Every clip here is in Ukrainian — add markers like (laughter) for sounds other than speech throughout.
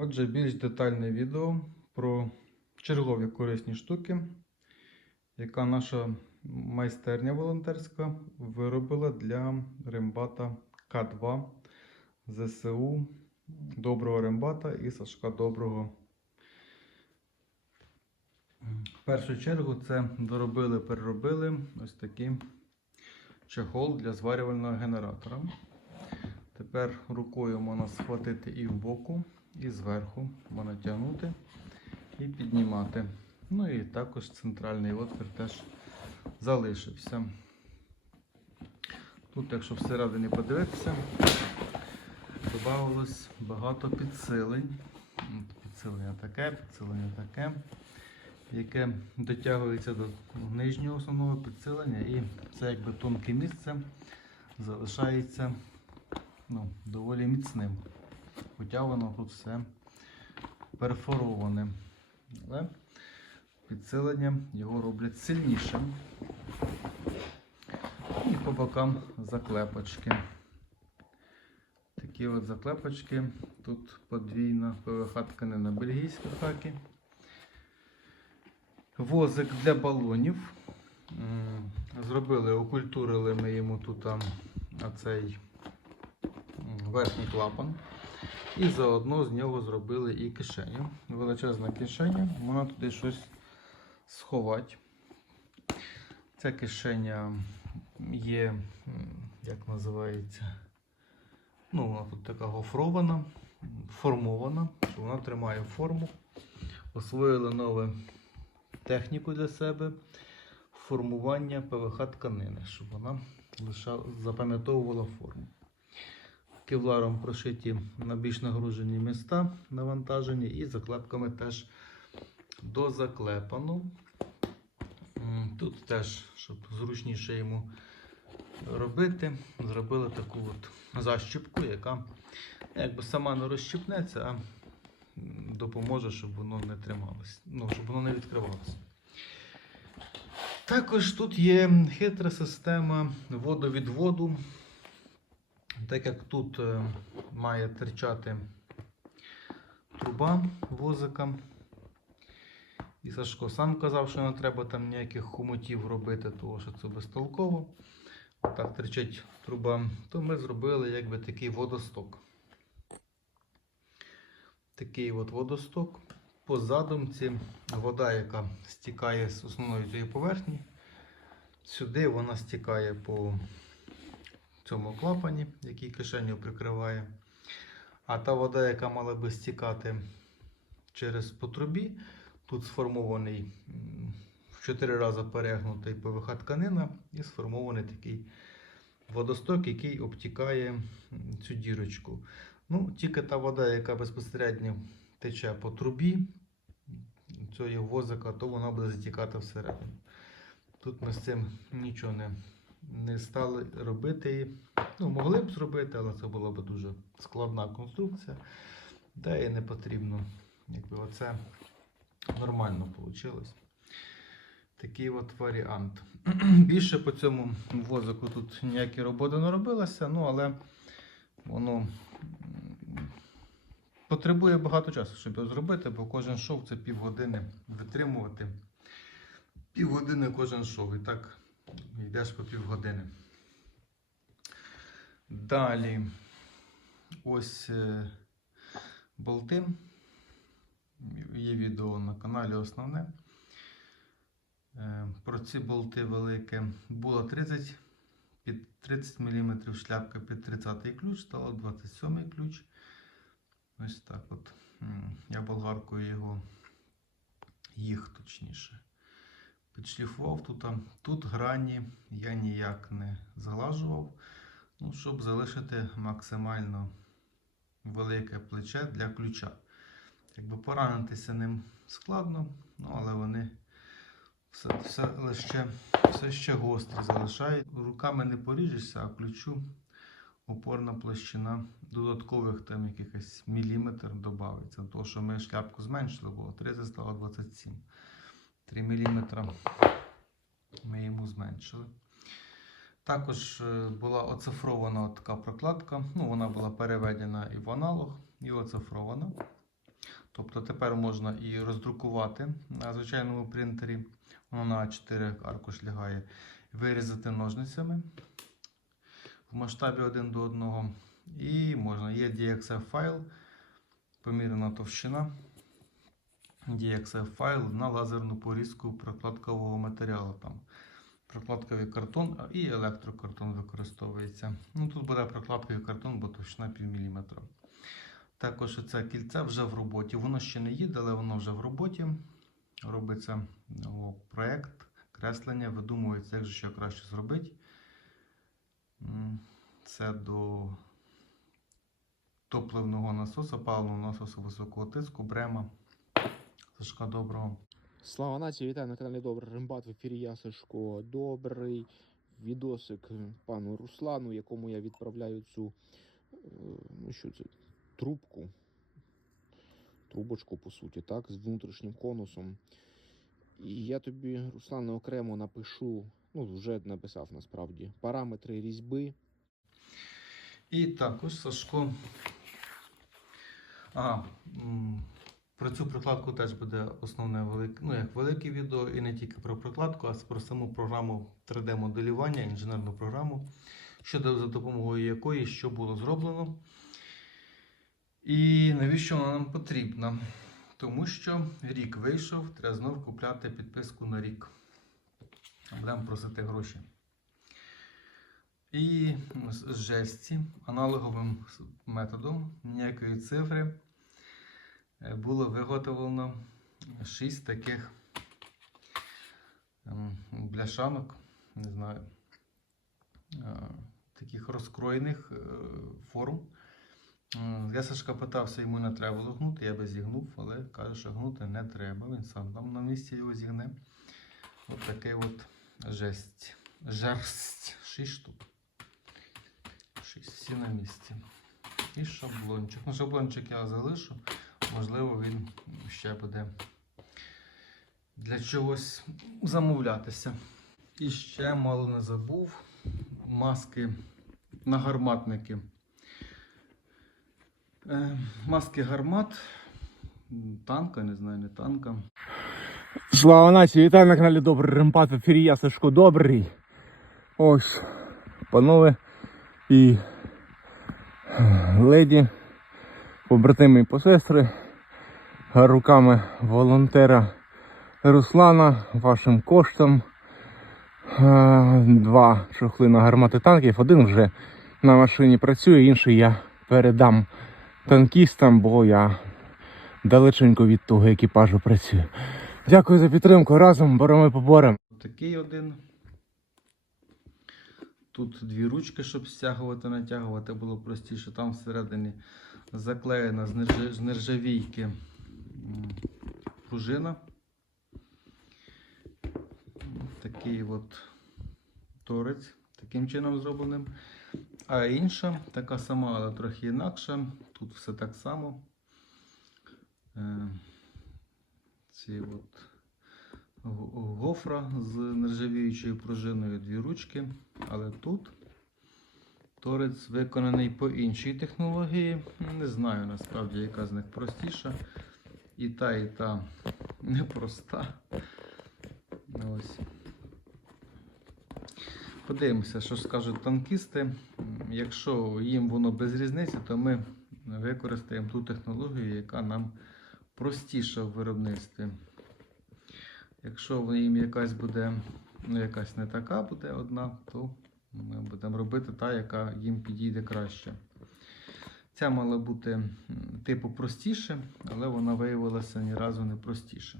Отже, більш детальне відео про чергові корисні штуки, яка наша майстерня волонтерська виробила для рембата К2 ЗСУ Доброго Рембата і Сашка Доброго. В першу чергу це доробили, переробили ось такий чехол для зварювального генератора. Тепер рукою можна схватити і в боку, і зверху можна тягнути і піднімати. Ну і також центральний отвір теж залишився. Тут, якщо всередині подивитися, додавалось багато підсилень. Підсилення таке, підсилення таке, яке дотягується до нижнього основного підсилення, і це якби тонке місце залишається ну, доволі міцним. Хоча воно тут все перфороване. Але підсилення його роблять сильнішим. І по бокам заклепочки. Такі от заклепочки. Тут подвійна ПВХ тканина бельгійська хаки. Возик для балонів. Зробили, окультурили ми йому тут цей верхній клапан. І заодно з нього зробили і кишеню. Величезна кишеня, можна туди щось сховати. Ця кишеня є, як називається, ну, вона тут така гофрована, формована, що вона тримає форму. Освоїли нову техніку для себе формування ПВХ тканини, щоб вона запам'ятовувала форму. Кевларом прошиті на більш нагружені міста навантажені і заклепками теж дозаклепано. Тут теж, щоб зручніше йому робити, зробили таку от защіпку, яка якби сама не розщіпнеться, а допоможе, щоб воно не трималось, ну, щоб воно не відкривалося. Також тут є хитра система водовідводу. Так як тут е, має терчати труба возика. І Сашко сам казав, що не треба там ніяких хомутів робити, тому що це безтолково. Так терчить труба, то ми зробили якби такий водосток. Такий от водосток. По задумці вода, яка стікає з основної цієї поверхні. Сюди вона стікає по цьому клапані, який кишеню прикриває. А та вода, яка мала би стікати через по трубі, тут сформований в 4 рази перегнутий ПВХ тканина і сформований такий водосток, який обтікає цю дірочку. Ну, Тільки та вода, яка безпосередньо тече по трубі цього возика, то вона буде затікати всередину. Тут ми з цим нічого не не стали робити. Ну, могли б зробити, але це була б дуже складна конструкція. Та і не потрібно. Якби оце нормально вийшло. Такий от варіант. (clears throat) Більше по цьому возику тут ніякі роботи не робилося, ну але воно потребує багато часу, щоб його зробити, бо кожен шов це півгодини витримувати. Півгодини кожен шов. І так йдеш по півгодини. Далі ось е, болти. Є відео на каналі основне. Е, Про ці болти велике було 30 під 30 мм шляпка під 30 ключ, стало 27 ключ. Ось так от. Я болгаркою його, їх точніше підшліфував тут. Тут грані я ніяк не залажував, ну, щоб залишити максимально велике плече для ключа. Якби поранитися ним складно, ну, але вони все, все, ще, все ще гостро залишають. Руками не поріжешся, а ключу опорна площина додаткових там якихось міліметр додається. Тому що ми шляпку зменшили, було 30 стало 27. 3 мм ми йому зменшили. Також е, була оцифрована така прокладка. Ну, вона була переведена і в аналог, і оцифрована. Тобто тепер можна і роздрукувати на звичайному принтері, воно на А4 аркуш лягає, вирізати ножницями в масштабі 1 до 1. І можна, є DXF файл, поміряна товщина. DXF файл на лазерну порізку прокладкового матеріалу. Там прокладковий картон і електрокартон використовується. Ну, тут буде прокладковий картон, бо товщина пів міліметра. Також це кільце вже в роботі. Воно ще не їде, але воно вже в роботі. Робиться о, проект, креслення, видумується, як же ще краще зробити. Це до топливного насосу, паливного насосу високого тиску, брема. Сашка доброго. Слава нації, вітаю на каналі Добрий Рембат. В ефірі я Сашко Добрий. Відосик пану Руслану, якому я відправляю цю е, ну що це, трубку. Трубочку, по суті, так, з внутрішнім конусом. І я тобі, Руслане, окремо напишу, ну, вже написав насправді, параметри різьби. І також Сашко. Ага, про цю прокладку теж буде основне велике, ну як велике відео, і не тільки про прокладку, а про саму програму 3D-моделювання, інженерну програму, щодо за допомогою якої що було зроблено. І навіщо вона нам потрібна? Тому що рік вийшов, треба знов купляти підписку на рік. Будемо просити гроші. І з жесті аналоговим методом ніякої цифри було виготовлено 6 таких ем, бляшанок, не знаю, е, таких розкроєних е, форм. Я питався, йому не треба було гнути, я би зігнув, але каже, що гнути не треба. Він сам там на місці його зігне. От такий от жесть. Жерсть. 6 штук. 6 всі на місці. І шаблончик. Ну, шаблончик я залишу. Можливо, він ще буде для чогось замовлятися. І ще мало не забув. Маски на гарматники. Е, маски гармат. Танка, не знаю, не танка. Слава нації, вітаю на каналі Добрий Рембат. В ефірі я Сашко Добрий. Ось, панове і леді, побратими і посестри, руками волонтера Руслана, вашим коштом. е, Два чохли на гармати танків. Один вже на машині працює, інший я передам танкістам, бо я далеченько від того екіпажу працюю. Дякую за підтримку. Разом боремо і поборемо. Такий один. Тут дві ручки, щоб стягувати, натягувати було простіше. Там всередині заклеєна з нержавійки пружина. Такий от торець, таким чином зробленим. А інша, така сама, але трохи інакша. Тут все так само. Е, Ці от гофра з нержавіючою пружиною дві ручки, але тут торець виконаний по іншій технології. Не знаю насправді, яка з них простіша. І та, і та непроста. Ось. Подивимося, що скажуть танкісти. Якщо їм воно без різниці, то ми використаємо ту технологію, яка нам простіша в виробництві. Якщо їм якась буде, ну якась не така буде одна, то ми будемо робити та, яка їм підійде краще. Ця мала бути типу простіше, але вона виявилася ні разу не простіше.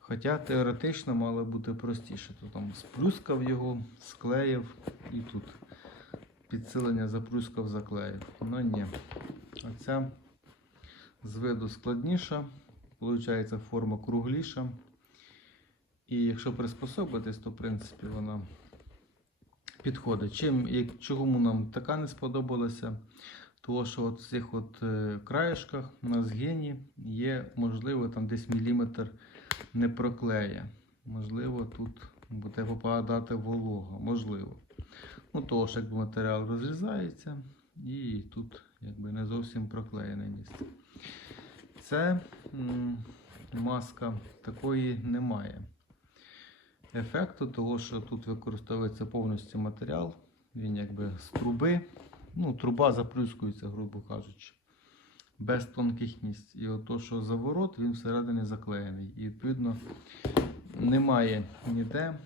Хоча теоретично мало бути простіше. То там сплюскав його, склеїв і тут підсилення заплюскав, заклеїв. Ну ні. Оця з виду складніша, виходить форма кругліша. І якщо приспособитись, то в принципі вона підходить. Чим, як, чому нам така не сподобалася? Тому що от в цих от е, краєшках на згині є, можливо, там десь міліметр не проклеє. Можливо, тут буде попадати волога. Можливо. Ну, того ж, якби матеріал розрізається, і тут якби не зовсім проклеєне місце. Це маска такої немає. Ефекту того, що тут використовується повністю матеріал, він якби з труби. Ну, труба заплюскується, грубо кажучи, без тонких місць. І от то, що заворот, він всередині заклеєний. І відповідно немає ніде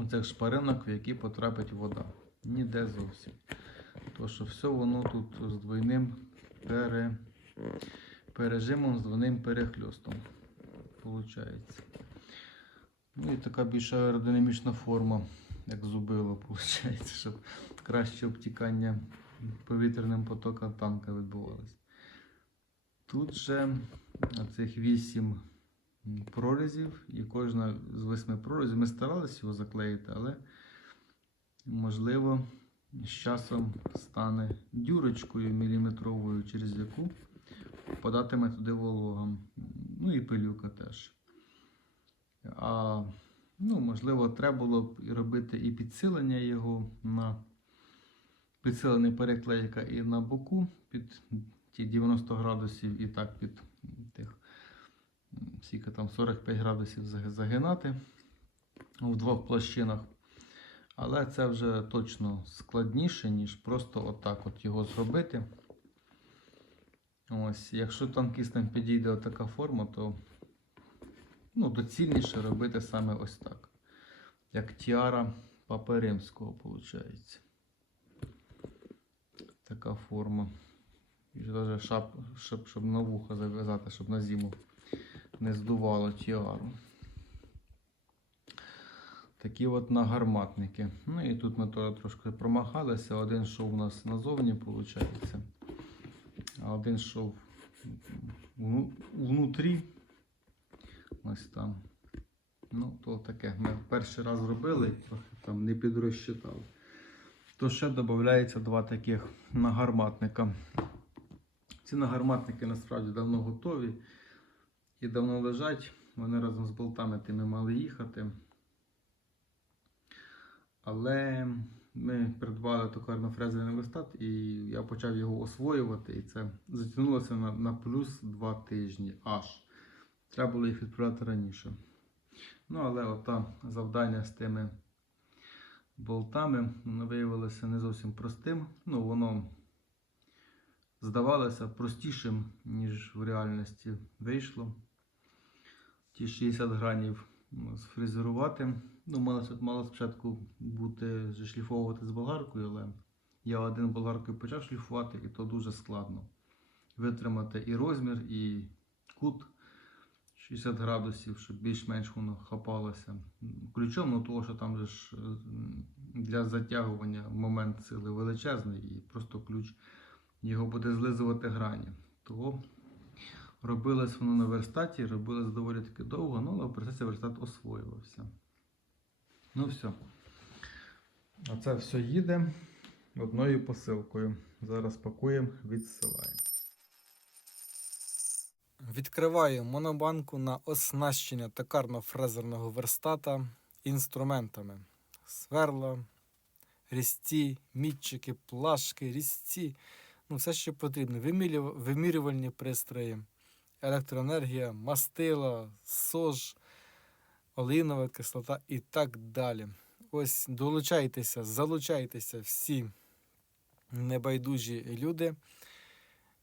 оцих шпаринок, в які потрапить вода. Ніде зовсім. То що все воно тут з двойним пере... пережимом, з двойним перехльостом. Получається. Ну і така більш аеродинамічна форма, як зубило, виходить, (laughs) щоб краще обтікання повітряним потоком танка відбувалося. Тут же цих вісім прорізів, і кожна з восьми прорізів. Ми старалися його заклеїти, але можливо з часом стане дюрочкою міліметровою, через яку податиме туди волога. Ну і пилюка теж. А, ну, можливо, треба було б робити і підсилення його на підсилений переклейка і на боку під ті 90 градусів, і так під тих скільки там 45 градусів загинати в двох площинах. Але це вже точно складніше, ніж просто отак от його зробити. Ось, якщо танкістам підійде така форма, то ну, доцільніше робити саме ось так. Як тіара Папи Римського, виходить. Така форма. І навіть шап, щоб, щоб на вуха зав'язати, щоб на зиму не здувало тіару. Такі от нагарматники. Ну і тут ми трошки промахалися. Один шов у нас назовні, виходить. А один шов вну- внутрі. Ось там. Ну, то таке. Ми перший раз робили, трохи там не підрозчитали. То ще додається два таких нагарматника. Ці нагарматники насправді давно готові і давно лежать. Вони разом з болтами тими мали їхати. Але ми придбали токарно-фрезерний верстат і я почав його освоювати. І це затягнулося на, на плюс 2 тижні аж. Треба було їх відправляти раніше. Ну, але ота завдання з тими болтами виявилося не зовсім простим. Ну, воно здавалося простішим, ніж в реальності вийшло. Ті 60 гранів сфрезерувати. Ну, мало, мало спочатку бути зашліфовувати з болгаркою, але я один болгаркою почав шліфувати, і то дуже складно. Витримати і розмір, і кут 60 градусів, щоб більш-менш воно хапалося. Ключом, ну того, що там ж е, для затягування момент сили величезний, і просто ключ його буде злизувати грані. Того робилось воно на верстаті, робилось доволі таки довго, ну, але в процесі верстат освоювався. Ну все. А це все їде одною посилкою. Зараз пакуємо, відсилаємо. Відкриваю монобанку на оснащення токарно-фрезерного верстата інструментами. Сверла, різці, мітчики, плашки, різці. Ну, все, що потрібно. Вимірювальні пристрої, електроенергія, мастила, сож, олеїнова кислота і так далі. Ось долучайтеся, залучайтеся всі небайдужі люди,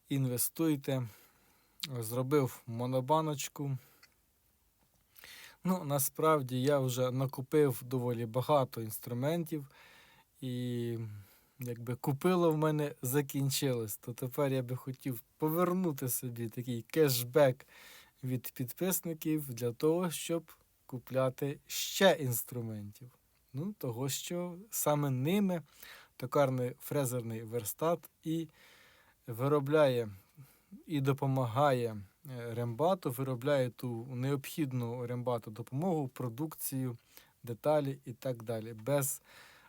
інвестуйте зробив монобаночку. Ну, насправді я вже накупив доволі багато інструментів, і якби купило в мене закінчилось, то тепер я би хотів повернути собі такий кешбек від підписників для того, щоб купляти ще інструментів. Ну, того, що саме ними токарний фрезерний верстат і виробляє і допомагає рембату, виробляє ту необхідну рембату допомогу, продукцію, деталі і так далі. Без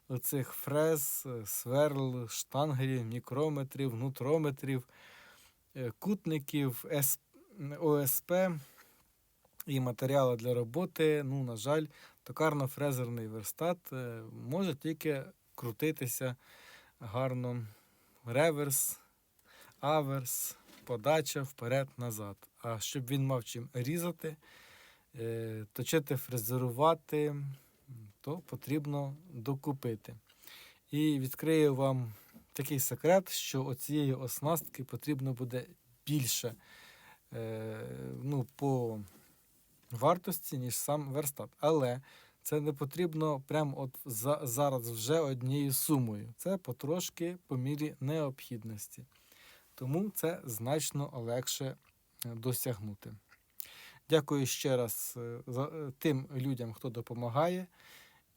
оцих фрез, е, сверл, штангерів, мікрометрів, нутрометрів, е, кутників, ОСП і матеріали для роботи. Ну, на жаль, токарно-фрезерний верстат е, може тільки крутитися гарно реверс, аверс, подача вперед-назад. А щоб він мав чим різати, е, точити, фрезерувати, то потрібно докупити. І відкрию вам такий секрет, що оцієї оснастки потрібно буде більше е, ну, по вартості, ніж сам верстат. Але це не потрібно прямо от зараз вже однією сумою. Це потрошки по мірі необхідності. Тому це значно легше е, досягнути. Дякую ще раз е, е, тим людям, хто допомагає.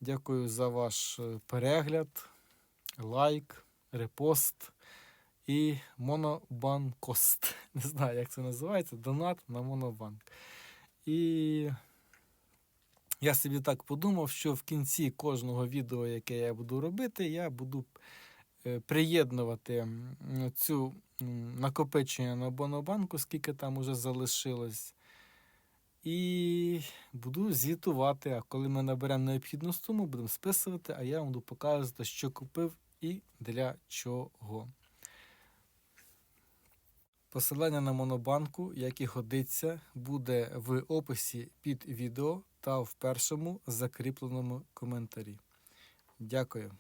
Дякую за ваш перегляд, лайк, репост і монобанкост. (laughs) Не знаю, як це називається. Донат на монобанк. І я собі так подумав, що в кінці кожного відео, яке я буду робити, я буду приєднувати цю накопичення на монобанку, скільки там уже залишилось. І буду звітувати. А коли ми наберемо необхідну суму, будемо списувати, а я вам буду показувати, що купив і для чого. Посилання на монобанку, як і годиться, буде в описі під відео та в першому закріпленому коментарі. Дякую.